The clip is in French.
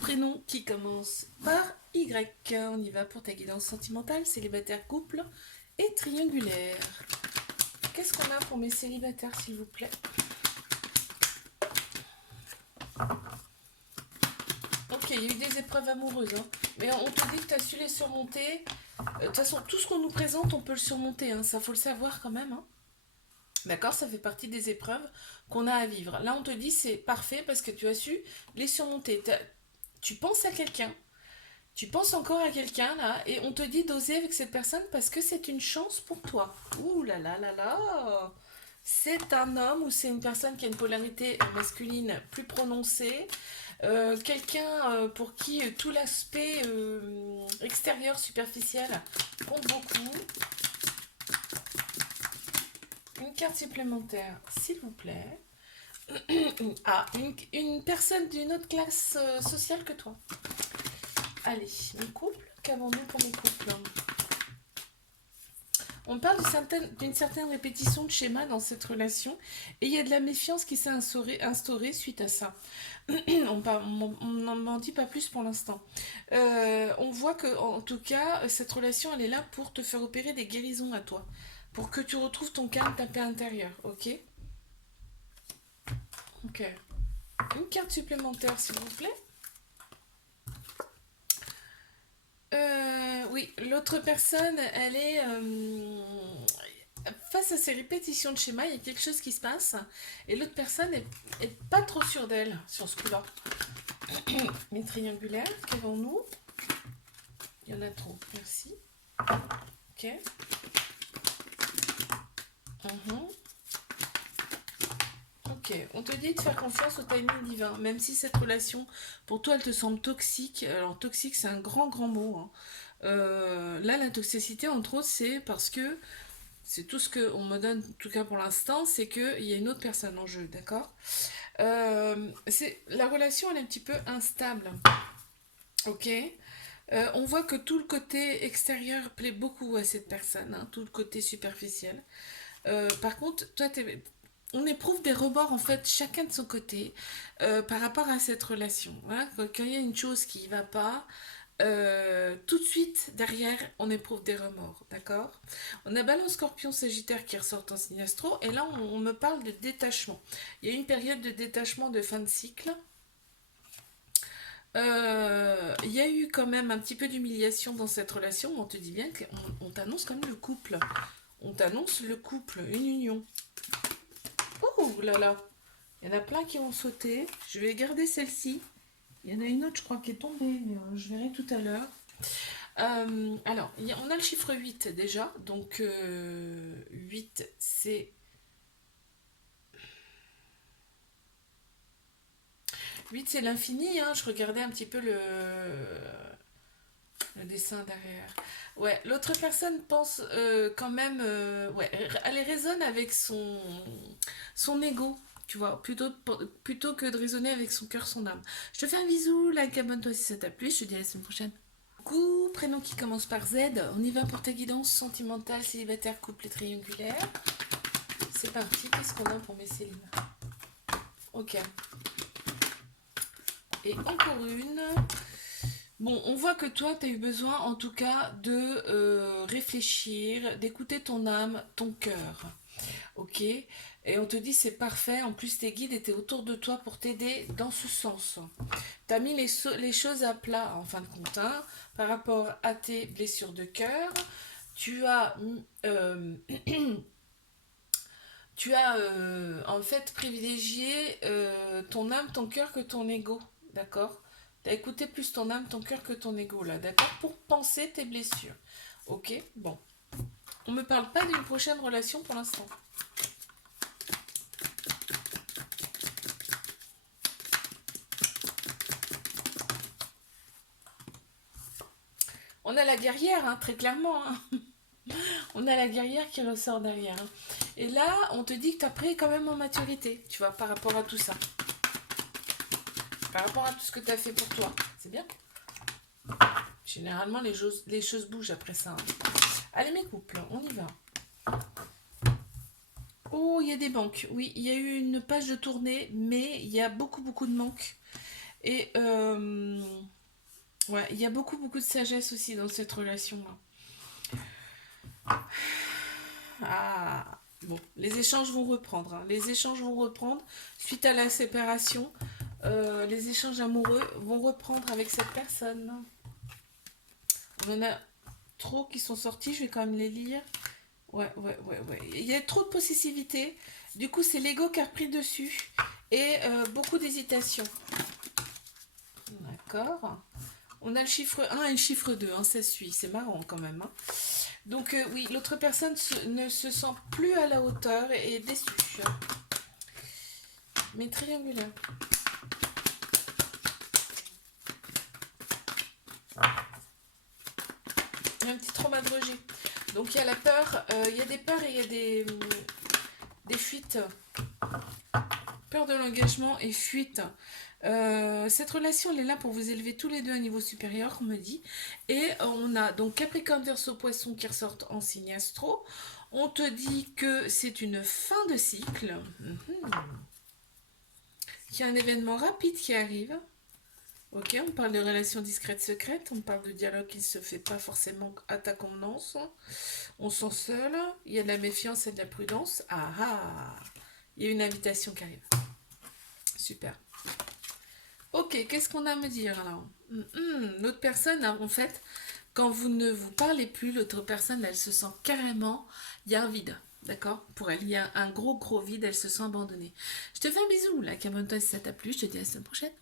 Prénom qui commence par Y. On y va pour ta guidance sentimentale, célibataire, couple et triangulaire. Qu'est-ce qu'on a pour mes célibataires, s'il vous plaît? Ok, il y a eu des épreuves amoureuses, hein. Mais on te dit que tu as su les surmonter. De toute façon, tout ce qu'on nous présente, on peut le surmonter, hein. Ça, faut le savoir quand même, hein. D'accord, ça fait partie des épreuves qu'on a à vivre. Là, on te dit c'est parfait parce que tu as su les surmonter. Tu penses à quelqu'un, tu penses encore à quelqu'un là, et on te dit d'oser avec cette personne parce que c'est une chance pour toi. Ouh là là là là. C'est un homme ou c'est une personne qui a une polarité masculine plus prononcée. Quelqu'un pour qui tout l'aspect extérieur, superficiel compte beaucoup. Une carte supplémentaire, s'il vous plaît. Ah, une personne d'une autre classe sociale que toi. Allez, mes couples, qu'avons-nous pour mes couples? On parle d'une certaine répétition de schéma dans cette relation et il y a de la méfiance qui s'est instaurée suite à ça. On n'en dit pas plus pour l'instant. On voit que, en tout cas, cette relation, elle est là pour te faire opérer des guérisons à toi. Pour que tu retrouves ton calme, ta paix intérieure, ok? Ok. Une carte supplémentaire, s'il vous plaît. Oui, l'autre personne, elle est face à ces répétitions de schéma, il y a quelque chose qui se passe et l'autre personne est pas trop sûre d'elle sur ce coup-là. Mais triangulaire, qu'avons-nous? Il y en a trop, merci. Ok. Mhm. Ok, on te dit de faire confiance au timing divin, même si cette relation, pour toi, elle te semble toxique. Alors, toxique, c'est un grand, grand mot, hein. Là, la toxicité, entre autres, c'est parce que c'est tout ce qu'on me donne, en tout cas pour l'instant, c'est qu'il y a une autre personne en jeu, d'accord? La relation, elle est un petit peu instable, ok? On voit que tout le côté extérieur plaît beaucoup à cette personne, hein, tout le côté superficiel. Par contre, on éprouve des rebords en fait chacun de son côté par rapport à cette relation. Voilà. Quand il y a une chose qui ne va pas, tout de suite derrière on éprouve des remords, d'accord? On a Balance Scorpion Sagittaire qui ressortent en signe astro et là on me parle de détachement. Il y a une période de détachement de fin de cycle. Il y a eu quand même un petit peu d'humiliation dans cette relation, mais on te dit bien qu'on t'annonce quand même le couple. On t'annonce le couple, une union. Oh là là, il y en a plein qui ont sauté. Je vais garder celle-ci. Il y en a une autre, je crois, qui est tombée. Je verrai tout à l'heure. Alors, on a le chiffre 8 déjà. Donc, 8, c'est... 8, c'est l'infini. Hein. Je regardais un petit peu le dessin derrière. Ouais, l'autre personne pense quand même... ouais, elle résonne avec son ego. Tu vois, plutôt que de raisonner avec son cœur, son âme. Je te fais un bisou, like, abonne-toi si ça t'a plu, je te dis à la semaine prochaine. Coucou, prénom qui commence par Z, on y va pour ta guidance sentimentale, célibataire, couple et triangulaire. C'est parti, qu'est-ce qu'on a pour mes Céline? Ok. Et encore une. Bon, on voit que toi, tu as eu besoin en tout cas de réfléchir, d'écouter ton âme, ton cœur. Ok? Et on te dit c'est parfait, en plus tes guides étaient autour de toi pour t'aider dans ce sens. Tu as mis les choses à plat en fin de compte, hein, par rapport à tes blessures de cœur. Tu as, tu as en fait privilégié ton âme, ton cœur que ton ego, d'accord? Tu as écouté plus ton âme, ton cœur que ton ego là, d'accord? Pour penser tes blessures. Ok? Bon. On me parle pas d'une prochaine relation pour l'instant. On a la guerrière, hein, très clairement. Hein. On a la guerrière qui ressort derrière. Hein. Et là, on te dit que tu as pris quand même en maturité, tu vois, par rapport à tout ça. Par rapport à tout ce que tu as fait pour toi. C'est bien. Généralement, les choses bougent après ça. Hein. Allez, mes couples, on y va. Oh, il y a des manques. Oui, il y a eu une page de tournée, mais il y a beaucoup, beaucoup de manques. Et ouais, il y a beaucoup, beaucoup de sagesse aussi dans cette relation-là. Ah, bon, les échanges vont reprendre, hein. Les échanges vont reprendre suite à la séparation. Les échanges amoureux vont reprendre avec cette personne. On en a trop qui sont sortis, je vais quand même les lire. Ouais, ouais, ouais, ouais. Il y a trop de possessivité. Du coup, c'est l'ego qui a repris dessus. Et beaucoup d'hésitation. D'accord. On a le chiffre 1 et le chiffre 2, hein, ça suit. C'est marrant quand même, hein. Donc oui, l'autre personne ne se sent plus à la hauteur et est déçue. Mais triangulaire. Il y a un petit trauma de rejet. Donc il y a la peur, il y a des peurs et il y a des fuites. Peur de l'engagement et fuite. Cette relation, elle est là pour vous élever tous les deux à un niveau supérieur, on me dit. Et on a donc Capricorne, Verseau, Poisson qui ressortent en signe astro. On te dit que c'est une fin de cycle. Qu'il y a un événement rapide qui arrive. Ok, on parle de relations discrètes, secrètes. On parle de dialogue qui ne se fait pas forcément à ta convenance. On sent seul. Il y a de la méfiance et de la prudence. Ah ah! Il y a une invitation qui arrive. Super. Ok, qu'est-ce qu'on a à me dire là? L'autre personne, en fait, quand vous ne vous parlez plus, l'autre personne, elle se sent carrément, il y a un vide, d'accord? Pour elle, il y a un gros, gros vide, elle se sent abandonnée. Je te fais un bisou, là, Cameron, si ça t'a plu, je te dis à la semaine prochaine.